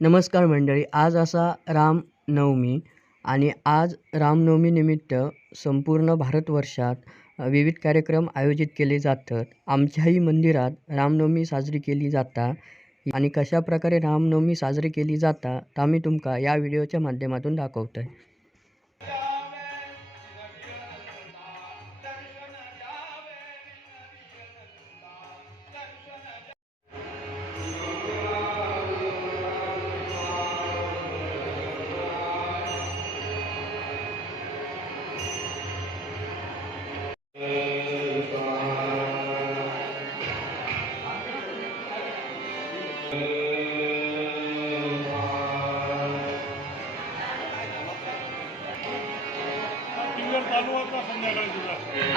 नमस्कार मंडळी आज असा रामनवमी आणि आज रामनवमीनिमित्त संपूर्ण भारतवर्षात विविध कार्यक्रम आयोजित केले जातात. आमच्याही मंदिरात रामनवमी साजरी केली जाता. आणि कशा प्रकारे रामनवमी साजरी केली जाता तर आम्ही तुमका या व्हिडिओच्या माध्यमातून दाखवतोय.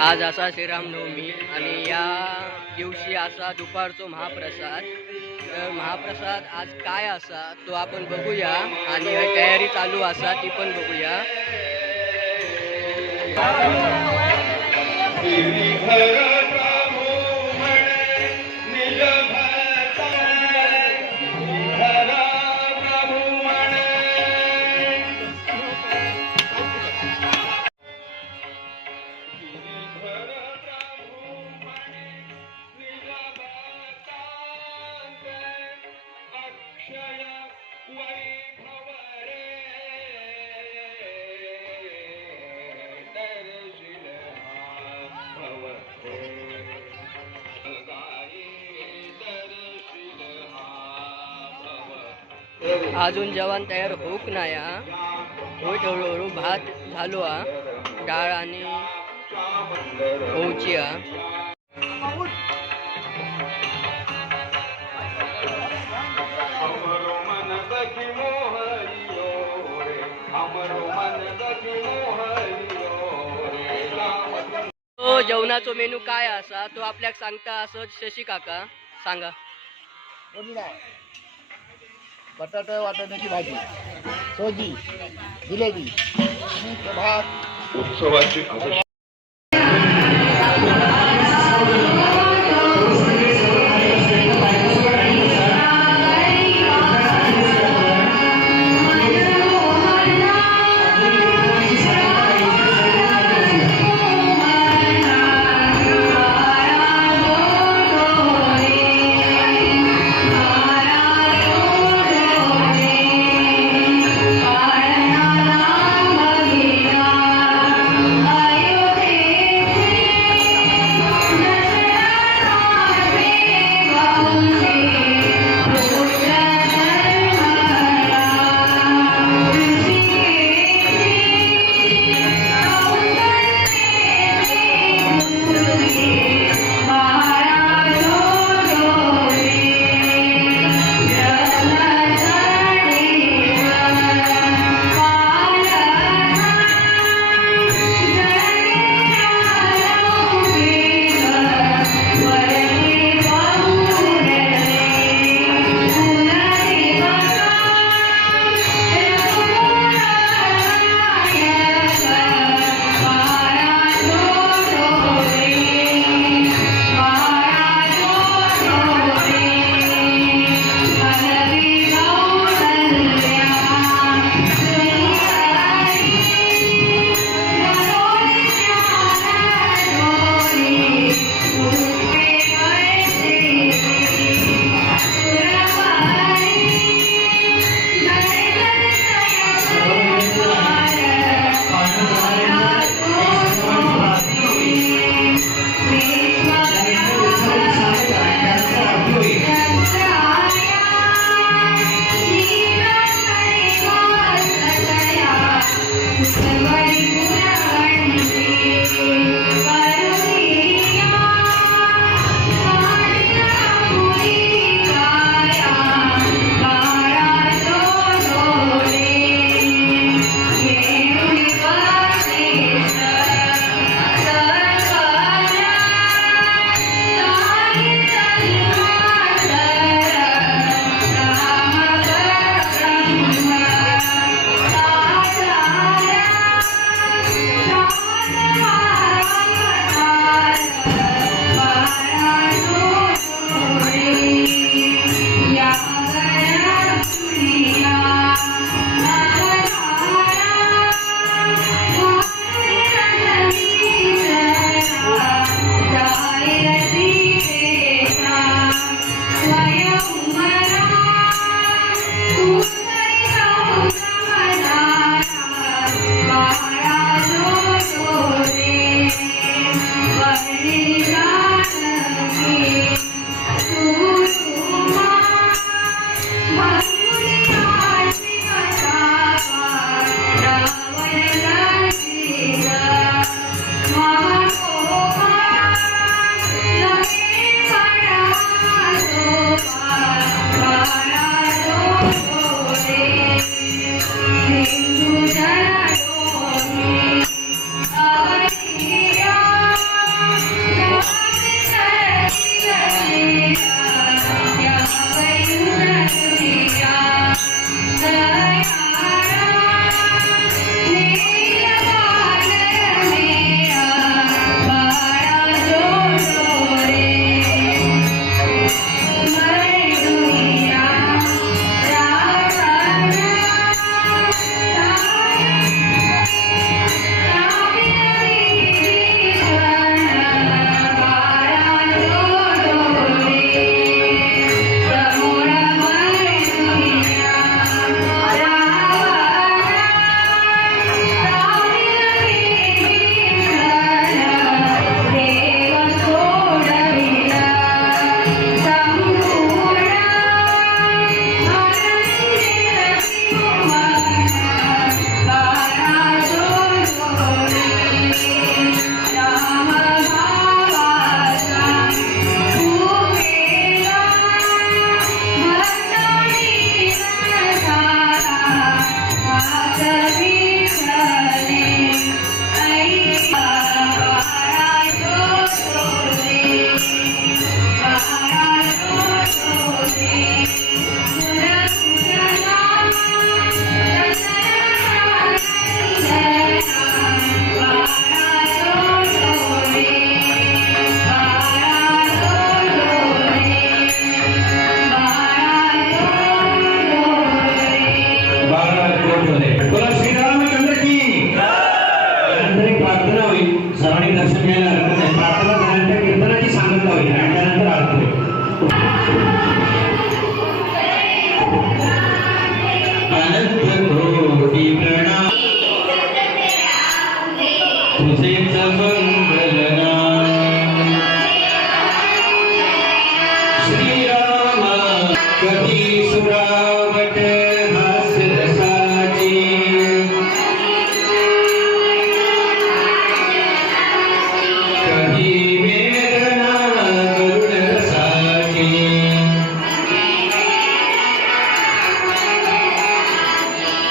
आज असा श्रीरामनवमी आणि या दिवशी असा दुपारचो महाप्रसाद. तर महाप्रसाद आज काय असा तो आपण बघूया आणि तयारी चालू असा ती पण बघूया. अजून जेवण तयार होऊक नाही हा. होईत हळूहळू भात झालो हा डाळ आणि होऊची हा राम तो जेवणाचो मेनू काय असा तो आपल्याक सांगता असं शशी काका सांगा. बटाटा वाटण्याची भाजी सोजी जिलेबी भात. उत्सवाची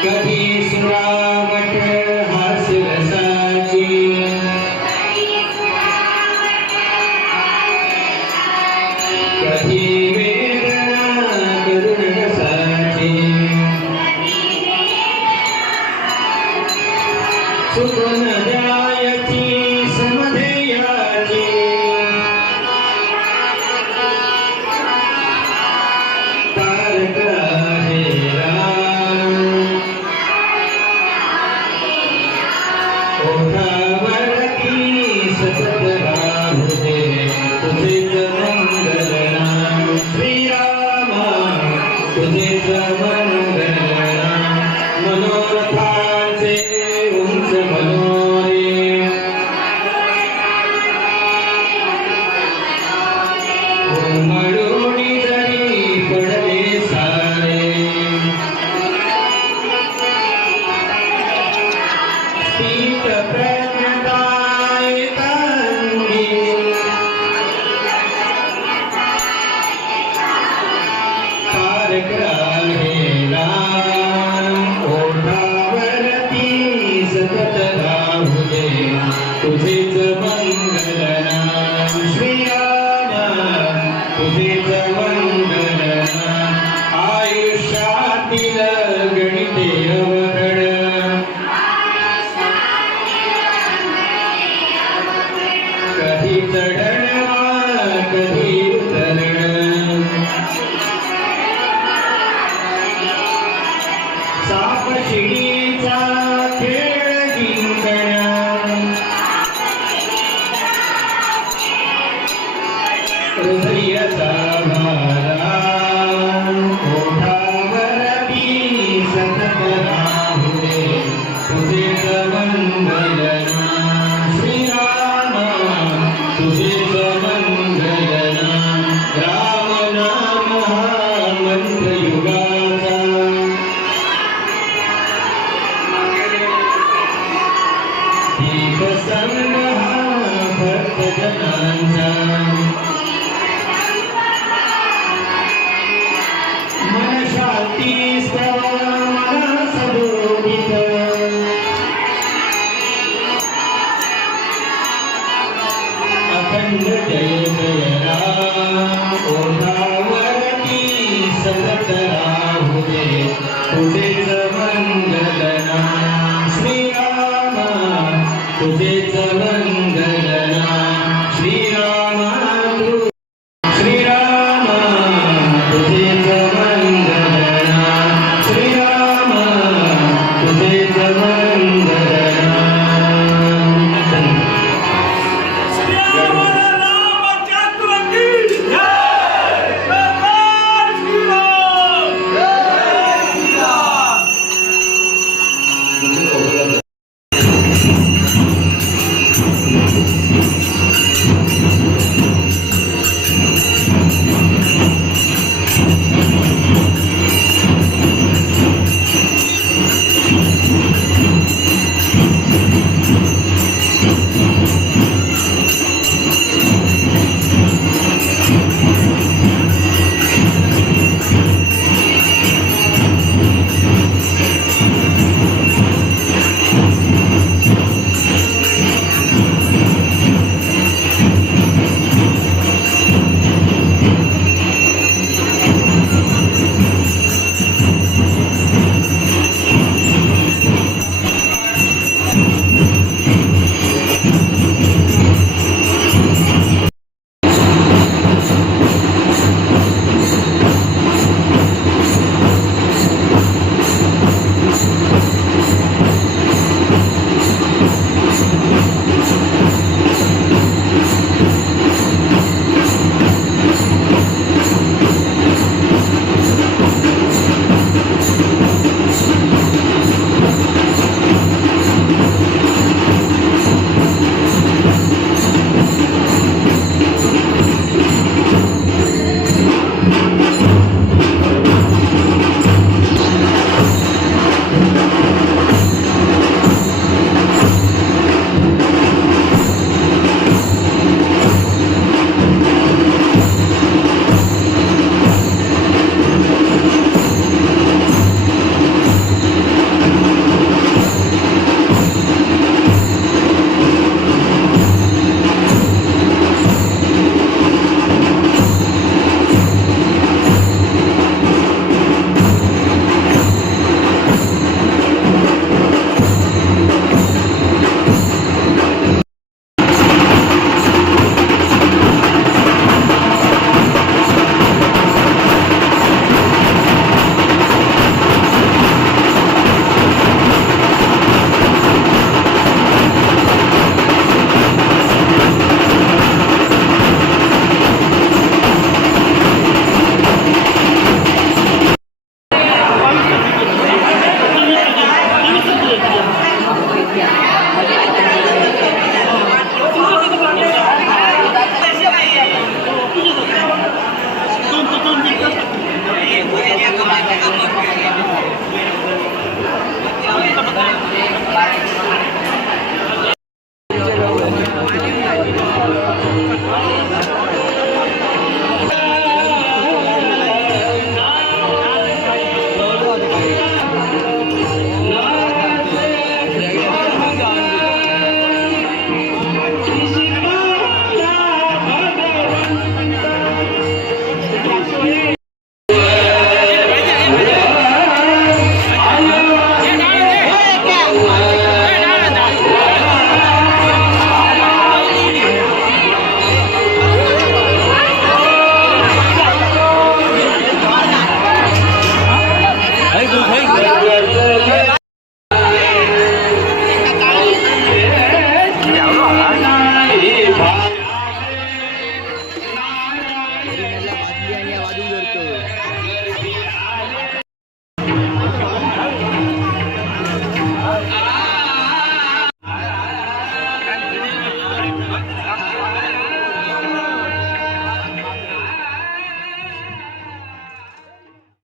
कधी सुरावट Within the हृदयाचा